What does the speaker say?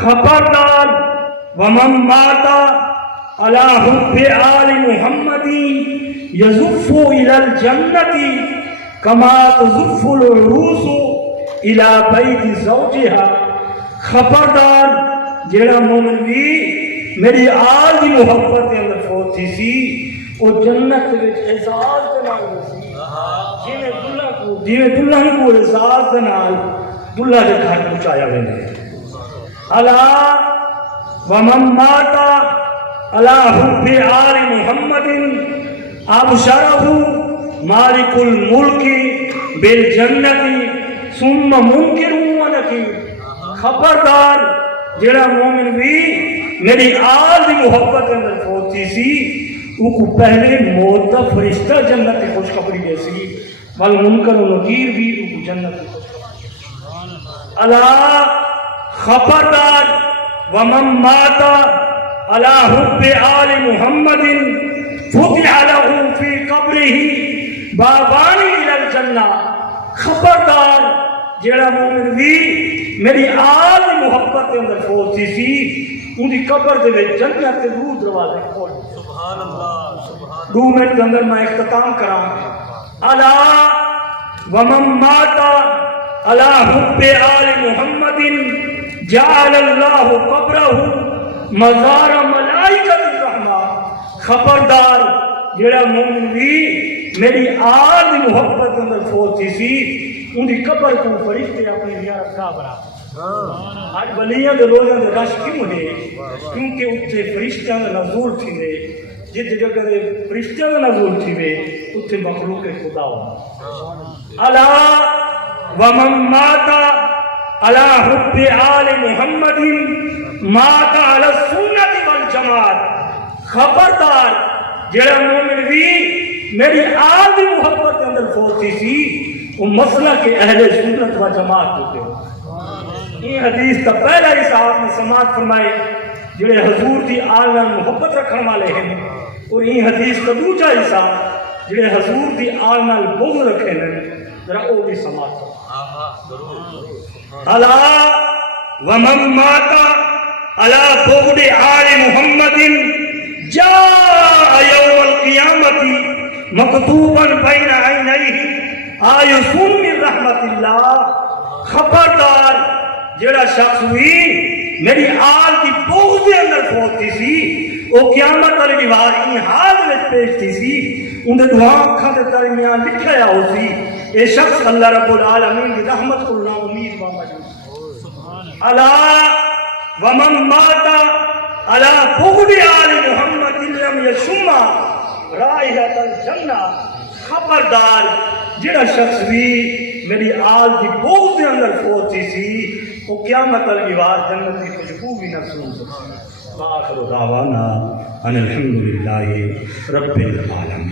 خبردار ومن مات على حب آل محمد يزف إلى الجنة كما تزف العروس إلى بيت زوجها. خبردار جیڑا مومن بھی میری آل دی محبت کے اندر فوت تھی سی وہ جنت وچ اعزاز دے نال سی. جویں دلہن کو اعزاز دے نال دلہا دے گھر پہنچایا ویندے. الا ومن مات على حب آل محمد ابشره مالک الملک بالجنت ثم منکر ونکیر. خبردار جیڑا مومن بھی میری آل دی محبت کے اندر فوت تھی سی او کو پہلے موت دا فرشتہ جنت کی خوشخبری دے سی والمنکر و نکیر بھی او کو جنت کی خوشخبری. الا خبردار ومن مات على حب آل محمد فتح له في قبره بابان الى الجنہ. خبردار جیڑا مومن بھی میری آل دی محبت کے اندر فوت تھی سی ان دی قبر دے وچ جنت کے دو دروازے کھول. سبحان اللہ. 2 منٹ کے اندر میں اختتام کراں. الا ومن مات على حب آل محمد جعل الله قبره مزار ملائکۃ الرحمہ. خبردار جیڑا مومن بھی میری آل دی محبت کے اندر فوت تھی سی ان دی قبر کو فرشتے اپنی زیارت گاہ بنا. آج ولیاں دے روزاں دے رش کیوں ہے؟ کیونکہ اتنے فرشتیاں دا نزول تھی وے. جس جگہ دے فرشتیاں دا نزول تھی وے اتنے مخلوق خدا ہو. الا ومن مات على حب آل محمد مات على السنت والجماعت. خبردار جیڑا مومن بھی میری آل دی محبت کے اندر فوت تھی سی وہ مسئلہ کے اہل سنت و جماعت ہوتے ہو. یہ حدیث کا پہلا ہی صاحب نے سماعت فرمائے جڑے حضور دی آل نال محبت رکھنے والے ہیں اور یہ حدیث کا دوسرا حصہ جڑے حضور دی آل نال بغض رکھے ہیں ذرا وہ بھی سماعت کرو. الا ومن مات على بغض آل محمد جاء يوم القيامة مكتوبا بين عينيه آیس من رحمت اللہ. خبردار جیڑا شخص ہوئی میری آل دی بغض دے اندر فوت تھی سی وہ قیامت والے دیوار ان حال میں پیش تھی سی ان دے دعا اکھاں دے درمیان لکھیا ہو سی اے شخص اللہ رب العالمین دی رحمت کو نا امید و مجید. الا ومن مات على بغض آل محمد لم يشم رائحۃ الجنہ. خبردار جڑا شخص بھی میری آل دی بغض دے اندر فوت تھی سی وہ قیامت الگوار جنت کی خوشبو بھی نہ سن سکتی. آخر دعوانا ان الحمدللہ رب العالمین.